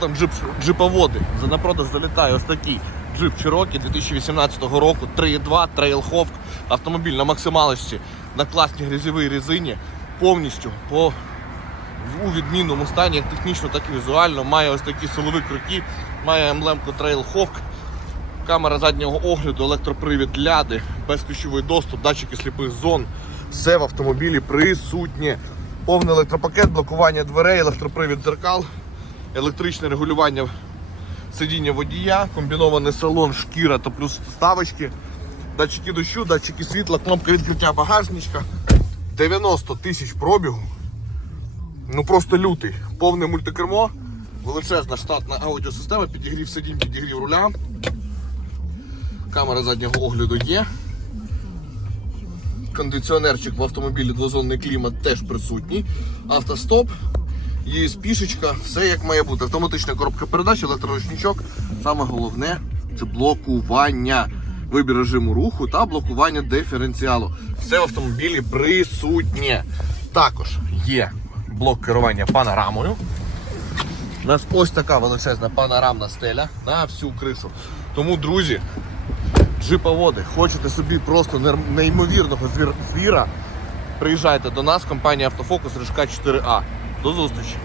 Там джип, джиповоди. За на залітає ось такий джип Cherokee 2018 року, 3.2, Trailhawk, автомобіль на максималочці, на класній грязьовій резині, повністю по у відмінному стані, як технічно, так і візуально. Має ось такі силові крюки, має емблемку Trailhawk, камера заднього огляду, електропривід ляди, безключовий доступ, датчики сліпих зон. Все в автомобілі присутнє. Повний електропакет, блокування дверей, електропривід дзеркал, електричне регулювання сидіння водія, комбінований салон, шкіра та плюс ставочки, датчики дощу, датчики світла, кнопка відкриття багажничка. 90 тисяч пробігу. Ну просто лютий. Повне мультикермо, величезна штатна аудіосистема, підігрів сидінь, підігрів руля. Камера заднього огляду є. Кондиціонерчик в автомобілі двозонний клімат теж присутній. Автостоп, є пішечка, все як має бути. Автоматична коробка передач, електроручничок. Саме головне це блокування. Вибір режиму руху та блокування диференціалу. Все в автомобілі присутнє. Також є блок керування панорамою. У нас ось така величезна панорамна стеля на всю кришу. Тому, друзі, джиповоди, хочете собі просто неймовірного звір- звіра, приїжджайте до нас, компанія Автофокус Рижка 4А. До зустрічі!